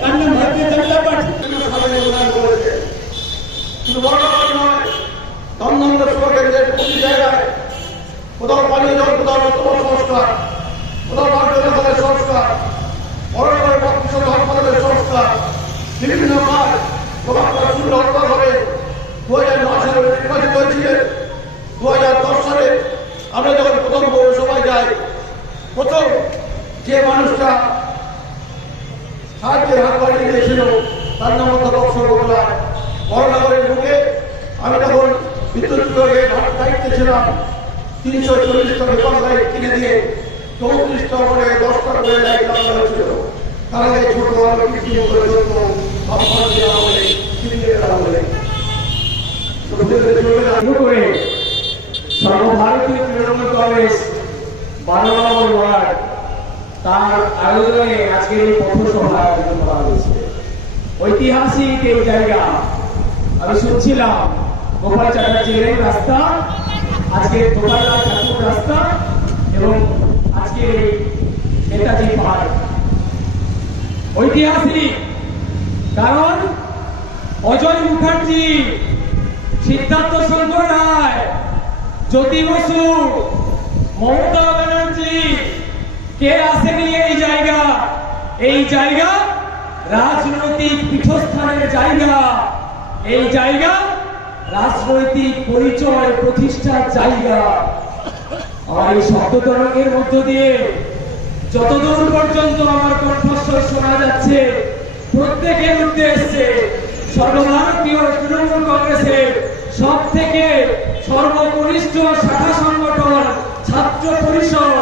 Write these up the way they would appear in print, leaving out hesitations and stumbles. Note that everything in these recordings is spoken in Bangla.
তার নাম ভারতীয় জনতা পার্টি। প্রতি জায়গায় কোথাও পানীয় জল, কোথাও সংস্কার, কোথাও মাধ্যমিক সংস্কার, বড় বড় হাসপাতালের সংস্কার, বিভিন্ন কাজ হবে। 2009 সালে নির্বাচিত হয়েছিলেন। 2010 সালে আমরা যখন প্রথম পৌরসভায় যাই, প্রথম যে মানুষটা সাহায্যের হাত বাড়িয়ে দিয়েছিল তার নাম অধ্যাপক সর্বকলা। বড়নগরের বুকে আমি তখন বিদ্যুৎ বিভাগের দায়িত্বে ছিলাম। 340টা পেপার লাইট কিনে দিয়ে 34টা করে 10টা করে লাইট লাগানো হয়েছিল। তারা এই ছোট বড় কিছু করে জন্য সর্বভারতীয় তৃণমূল কংগ্রেস 12 নম্বর ওয়ার্ড তার আয়োজনে আজকের এই পথসভা আয়োজন করা হয়েছে। ঐতিহাসিক এই জায়গা, আমি শুনছিলাম গোপাল চ্যাটার্জির এই রাস্তা, আজকে গোপাললাল ঠাকুর রাস্তা এবং আজকের এই নেতাজি পার্ক ঐতিহাসিক। কারণ অজয় মুখার্জি, সিদ্ধার্থ শঙ্কর রায়, জ্যোতি বসু, মমতা ব্যানার্জি কে আসেনি এই জায়গা রাজনৈতিক পীঠস্থানের জায়গা, এই জায়গা রাজনৈতিক পরিচয় প্রতিষ্ঠার জায়গা। আমার এই শব্দ তরঙ্গের মধ্য দিয়ে যতদূর পর্যন্ত আমার কণ্ঠস্বর শোনা যাচ্ছে, প্রত্যেকের উদ্দেশ্যে সর্বভারতীয় তৃণমূল কংগ্রেসের সব থেকে সর্বকনিষ্ঠ শাখা সংগঠন ছাত্র পরিষদ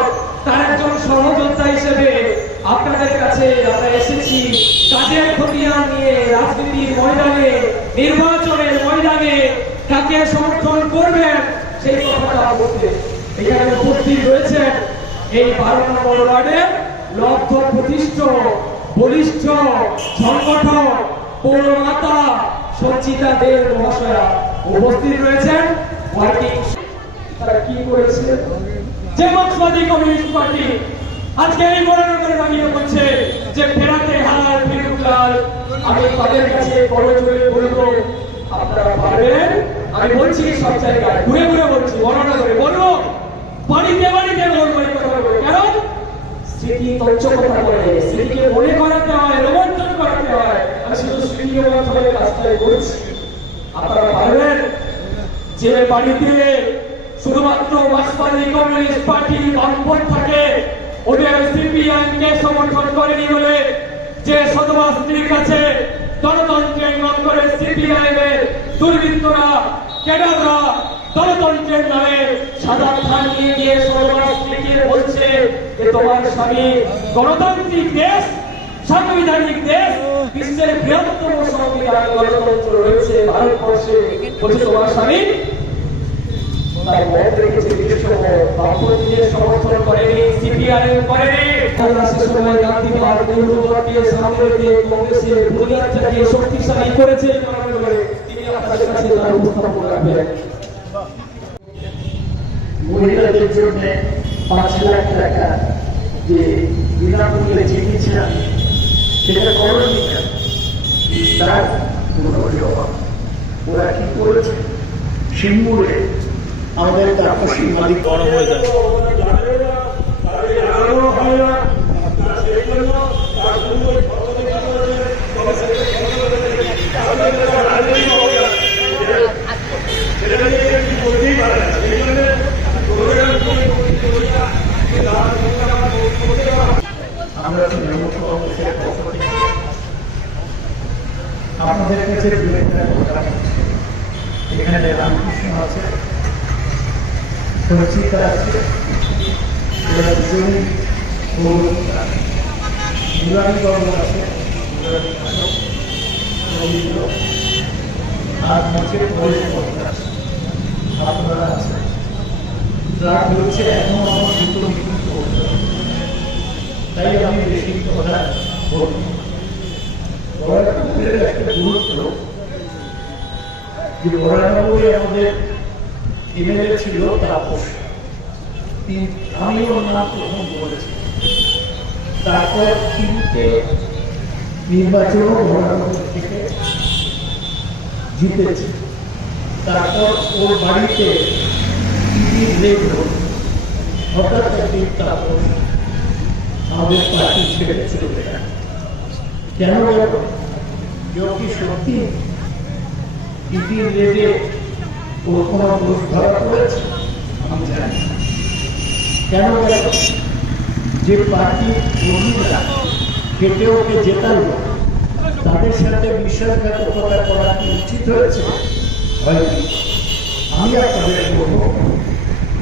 তার একজন সহযোদ্ধা হিসেবে আপনাদের কাছে আমরা এসেছি। কাজের খতিয়ান নিয়ে রাজনীতির ময়দানে, নির্বাচনের ময়দানে কাকে সমর্থন করবেন সেই কথাটা বলতে এখানে উপস্থিত রয়েছেন এই 12 নম্বর ওয়ার্ডের লব্ধ প্রতিষ্ঠ বলিষ্ঠ সংগঠন পৌরমাতা সঞ্চিতা দে মহাশয়া উপস্থিত রয়েছেন। তারা কি করেছে যে মার্ক্সবাদী কমিউনিস্ট পার্টি আজকে এই বড়নগরে দাঁড়িয়ে বলছে যে ফেরাতে হার ফিরুক লাল। আমি তাদের কাছে করজোড়ে বলবো, আপনারা পারবেন। আমি বলছি সব জায়গায় ঘুরে ঘুরে বলছি, বড়নগরে বলবো, বাড়িতে বাড়িতে বলবো এই কথা বলবো। কারণ স্মৃতি তঞ্চকতা করে, স্মৃতিকে মনে করাতে হয়, রোমন্থন করাতে হয়। আমি শুধু স্মৃতি রোমন্থনের কাজটাই করছি। আপনারা পারবেন যে বাড়িতে শুধুমাত্র মার্ক্সবাদী কমিউনিস্ট পার্টি বামপন্থ থাকে, ওদের সিপিআইএমকে সমর্থন করেনি বলে যে সদবা স্ত্রীর কাছে গণতন্ত্রের নাম করে সিপিআইএমের দুর্বৃত্তরা, ক্যাডাররা গণতন্ত্রের নামে সাদা খান নিয়ে গিয়ে সদবা স্ত্রীকে বলছে যে তোমার স্বামী গণতান্ত্রিক দেশ, সাংবিধানিক দেশ, বিশ্বের বৃহত্তম সংবিধান গণতন্ত্র রয়েছে ভারতবর্ষে, বলছে তোমার স্বামী তার মত রেখেছে সমর্থন করেনি, সিপিআইএম করেনি। সময় গান্ধীবাদ নেহরুবাদীয় সামনে দিয়ে কংগ্রেসের বুনিয়াদটাকে শক্তিশালী করেছে। তিনি আপনাদের কাছে তার উপস্থাপন রাখবেন। মহিলাদের জন্য 5 লাখ টাকা যে বিনামূল্যে চিকিৎসা, সেটা করণীয় কেন? তার জবাব ওরা কি করেছে? সিঙ্গুরে আমাদের তাপসী মালিক গরম হয়ে যায়। আমরা আপনাদের কাছে এখানে রামকৃষ্ণ আছে, সঞ্চিতা আছে, মুরারিবাবু আছে, আর মধ্যে আছে, আপনারা আছে, যারা বলছে এখন আমার দুটো মিটিং করতে হবে। তাই আমি বেশি কথা বলব। একটা গুরুত্ব যে বড়বাবুই আমাদের এমএলএ ছিল তাপস, আমি ওর নাম প্রথম বলেছি। তারপর 3টে নির্বাচনও বরানগর থেকে জিতেছে। তারপর ওর বাড়িতে টিভির রেড হল, হঠাৎ একদিন তারপর আমাদের পার্টি ছেড়ে চলে যায়। কেন গেল? কেউ কি সত্যি টিভির রেডে ওর কোনো দোষ ধরা পড়েছে? আমি জানি না। কেন গেল? যে পার্টি কর্মীরা কেটে ওকে জেতালো, তাদের সাথে বিশ্বাসঘাতকতা করা কি উচিত হয়েছে? হয়নি। আমি আপনাদের বলব,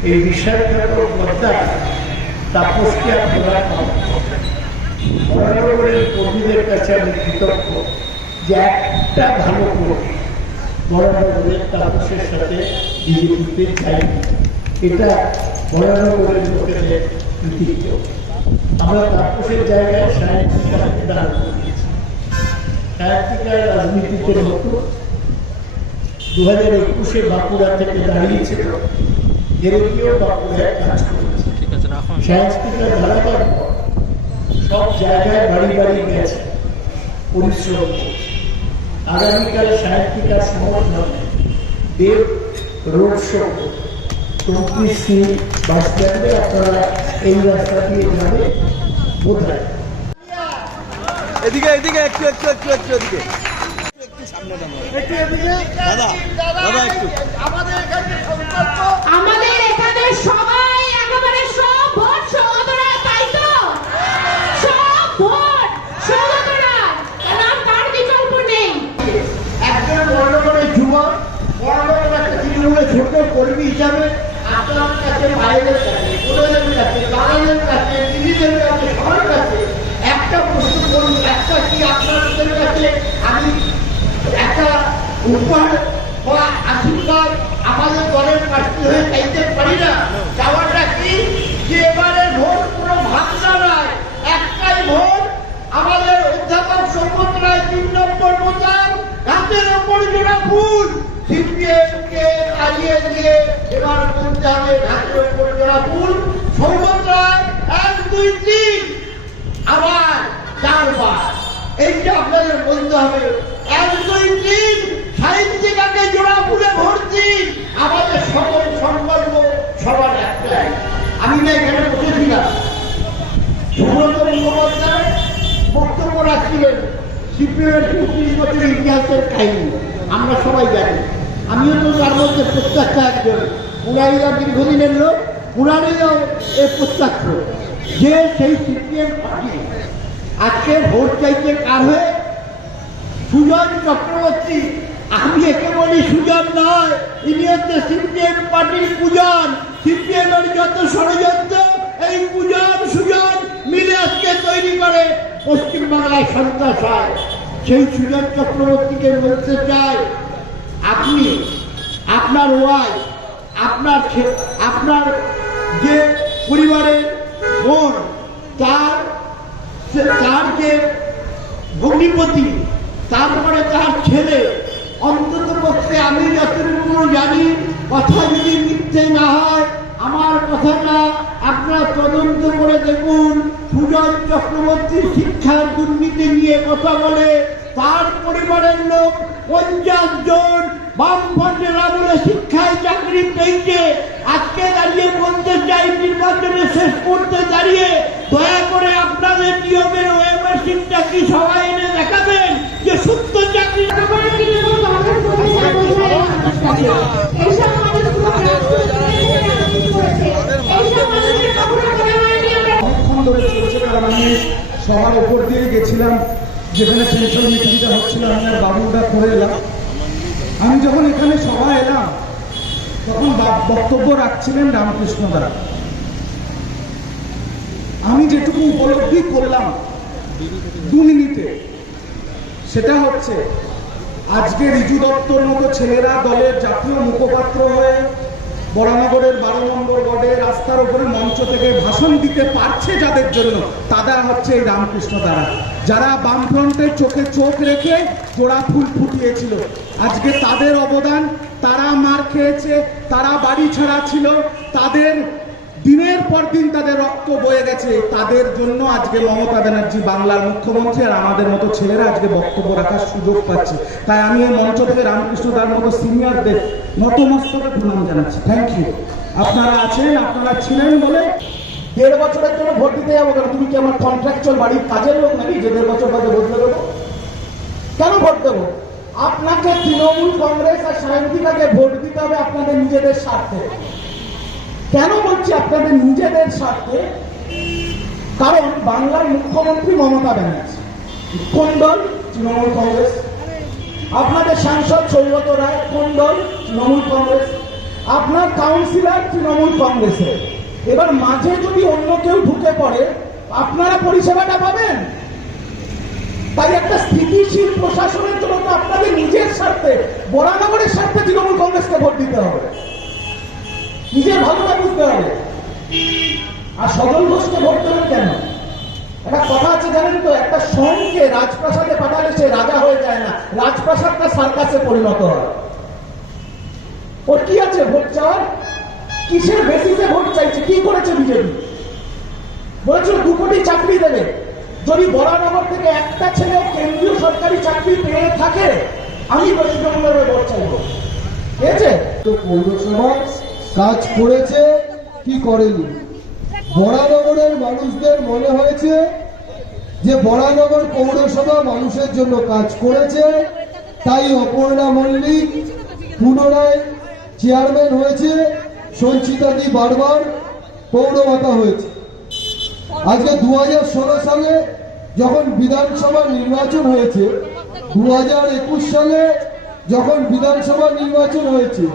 এই বিশ্বাসঘাতকতা তাপসকে আপনারা বরানগরের কর্মীদের কাছে আমি কৃতজ্ঞ যে একটা ভালো কর্মী বরানগরের তাপসের সাথে বিজেপিতে চাইনি। এটা বরানগরের লোকেদের কৃতিত্ব। আমরা তাপসের জায়গায় সাহিত্যিকাকে দাঁড় করিয়েছি। সাহিত্যিকার রাজনীতিতে হতো 2021-এ বাঁকুড়া থেকে দাঁড়িয়েছিল, এরকমও বাঁকুড়ায় কাজ করেছে। সাহিত্যিকার ধারাবার পর সব জায়গায় বাড়ি বাড়ি গেছে, পরিশ্রম করছে। আগামীকাল সাহিত্যিকার সমর্থনে দেব রোড শো 34C বাস স্ট্যান্ডে আপনারা এই রাস্তা দিয়ে যাবে বোধ হয়। এদিকে এদিকে একটু একটু একটু একটু এদিকে একটু সামনে দাদা দাদা একটু আমাদের এখানে সবাই একেবারে সব ভোট সহোদরা, তাই তো? সব ভোট সহোদরা, নাম কার বিকল্প নেই। একজন বরানগরের যুবক, বরানগরের একটা তৃণমূলের ছোট কর্মী হিসাবে আপনার কাছে, বাইরের কাছে, কোলের কাছে, দালালের কাছে, দিদিদের কাছে, সবার কাছে একটা প্রশ্ন করুন। একটা কি আপনাদের কাছে আমি একটা উপহার বা আশীর্বাদ আমাদের দলের প্রার্থী হয়ে চাইতে পারি না? চাওয়াটা কি? যে এবারে ভোট কোনো ভাবনা নয়, একটাই ভোট। আমাদের অধ্যাপক সৌগত রায় 3 নম্বর বোতাম, হাতের ওপর জোড়া ফুল। সিপিএমকে তাড়িয়ে দিয়ে এবার বলতে হবে হাতের ওপর জোড়া ফুল। সৌগত রায় 1, 2, 3 আবার 4 বার, এইটা আপনাদের বলতে হবে। 1, 2, 3 সাহিত্যিকাকে জোড়া ফুলে ভর্তি। আমাদের সকল সংকল্প সবার একটাই। আমি না এখানে বসেছিলাম, সুব্রত মুখোপাধ্যায় বক্তব্য রাখছিলেন সিপিএমের 35 বছরের ইতিহাসের কাহিনী আমরা সবাই জানি। আমিও তো তার মধ্যে প্রত্যক্ষ একজন। উনারিরা দীর্ঘদিনের লোক, উনারিরাও এ প্রত্যক্ষ যে সেই সিপিএম পার্টি আজকে ভোট চাইতে কার হয়ে? সুজন চক্রবর্তী। আমি একে বলি সুজন নয়, ইনি হচ্ছে সিপিএম পার্টির পূজন। সিপিএম এর যত ষড়যন্ত্র এই পূজন সুজন মিলে আজকে তৈরি করে পশ্চিমবাংলায় সন্ত্রাস হয়। সেই সুজন চক্রবর্তীকে বলতে চাই, আপনি আপনার ওয়াই, আপনার যে পরিবারের বোন, তার যে ভগ্নিপতি, তারপরে তার ছেলে, অন্তত পক্ষে আমি যতটুকু জানি, কথা যদি মিথ্যে না হয়, আমার কথাটা আপনারা তদন্ত করে দেখুন। সুজন চক্রবর্তী শিক্ষার দুর্নীতি নিয়ে কথা বলে, তার পরিবারের লোক 50 জন বামফ্রন্টের আমলে শিক্ষায় চাকরি পেয়েছে। আজকে দাঁড়িয়ে বলতে চাই, নির্বাচনে শেষ করতে দাঁড়িয়ে দয়া করে আপনাদের নিয়মের ওয়েমার্সিংটা কি সবাই এনে দেখাবেন যে সত্য চাকরি। অনেকক্ষণ ধরে চলছে, কারণ আমি সবার ওপর দিয়ে গেছিলাম যেখানে পেনশন মিটিংটা হচ্ছিল। আমি আর বাবুটা করে এলাম। আমি যখন এখানে সবাই এলাম তখন বক্তব্য রাখছিলেন রামকৃষ্ণ দ্বারা। আমি যেটুকু উপলব্ধি করলাম 2 মিনিটে, সেটা হচ্ছে আজকে রিজু দত্তর মতো ছেলেরা দলের জাতীয় মুখপাত্র হয়ে বরানগরের 12 নম্বর ওয়ার্ডে রাস্তার উপরে মঞ্চ থেকে ভাষণ দিতে পারছে, যাদের জন্য তারা হচ্ছে এই রামকৃষ্ণ দ্বারা, যারা বামফ্রন্টের চোখে চোখ রেখে জোড়া ফুল ফুটিয়েছিল। আজকে তাদের অবদান, তারা মার খেয়েছে, তারা বাড়ি ছাড়া ছিল, তাদের দিনের পর দিন তাদের রক্ত বয়ে গেছে, তাদের জন্য আজকে মমতা ব্যানার্জি বাংলার মুখ্যমন্ত্রী আর আমাদের মতো ছেলেরা আজকে বক্তব্য রাখার সুযোগ পাচ্ছে। তাই আমি এই মঞ্চ থেকে রামকৃষ্ণ দার মতো সিনিয়রদের নতমস্তকে প্রণাম জানাচ্ছি। Thank you. আপনারা আছেন, আপনারা ছিলেন বলে 1.5 বছরের জন্য ভোট দিতে যাবো কেন? তুমি কি আমার কন্ট্রাকচুয়াল বাড়ির কাজের লোক নাকি যে 1.5 বছর বাদে ভোট দেবো? কেন ভোট দেবো? আপনাকে তৃণমূল কংগ্রেস আর সায়ন্তিকাকে ভোট দিতে হবে আপনাদের নিজেদের স্বার্থে। কেন বলছি আপনাদের নিজেদের স্বার্থে? কারণ বাংলার মুখ্যমন্ত্রী মমতা ব্যানার্জি, কোন দল? তৃণমূল কংগ্রেস। আপনাদের সাংসদ সৌগত রায় কোন দল? তৃণমূল কংগ্রেস। আপনার কাউন্সিলর তৃণমূল কংগ্রেসের। এবার মাঝে যদি অন্য কেউ ঢুকে পড়ে আপনারা পরিষেবাটা পাবেন? তাই একটা স্থিতিশীল প্রশাসনের জন্য তো আপনাদের নিজের স্বার্থে, বরানগরের স্বার্থে তৃণমূল কংগ্রেসকে ভোট দিতে হবে, নিজের ভালোটা বুঝতে হবে। আর সদল ঘোষকে ভোট দেবেন কেন? একটা কথা আছে জানেন তো, একটা সঙ্গে রাজপ্রাসাদে পাঠালে সে রাজা হয়ে যায় না, রাজপ্রাসাদটা সার্কাসে পরিণত হয়। ওর কি আছে ভোট চাওয়ার? কিসের বেসিসে ভোট চাইছে? কি করেছে বিজেপি? বলেছিল 2 কোটি চাকরি দেবে। যদি বরানগর থেকে একটা ছেলে কেন্দ্রীয় সরকারি চাকরি পেয়ে থাকে আমি পশ্চিমবঙ্গের ভোট চাইব। পেয়েছে তো পৌরসভা কাজ করেছে কি করেনি? বরানগরের মানুষদের মনে হয়েছে যে বরানগর পৌরসভা মানুষের জন্য কাজ করেছে, তাই অপর্ণা মল্লিক পুনরায় চেয়ারম্যান হয়েছে, সঞ্চিতাদি বারবার পৌরমাতা হয়েছে। আজকে 2016 সালে যখন বিধানসভা নির্বাচন হয়েছে, 2021 সালে যখন বিধানসভা নির্বাচন হয়েছে,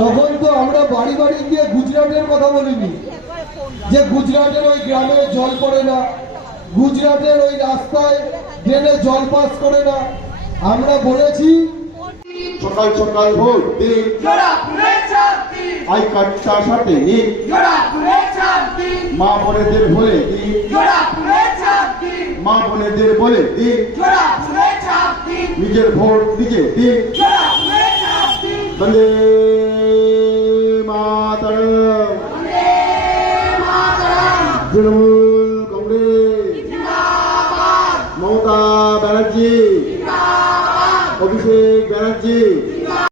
তখন তো আমরা বাড়ি বাড়ি গিয়ে গুজরাটের কথা বলিনি যে গুজরাটের ওই গ্রামে জল পড়ে না, গুজরাটের ওই রাস্তায় ড্রেনে জল পাস করে না। আমরা বলেছি সকাল সকাল ভোট দিন, আই কার্ডটা সাথে নিন, মা বোনেদের বলে দিন, মা বোনেদের বলে দিন, নিজের ভোট নিজে দিন। বন্দে মাতরম, তৃণমূল কংগ্রেস, মমতা ব্যানার্জি, অভিষেক ব্যানার্জি।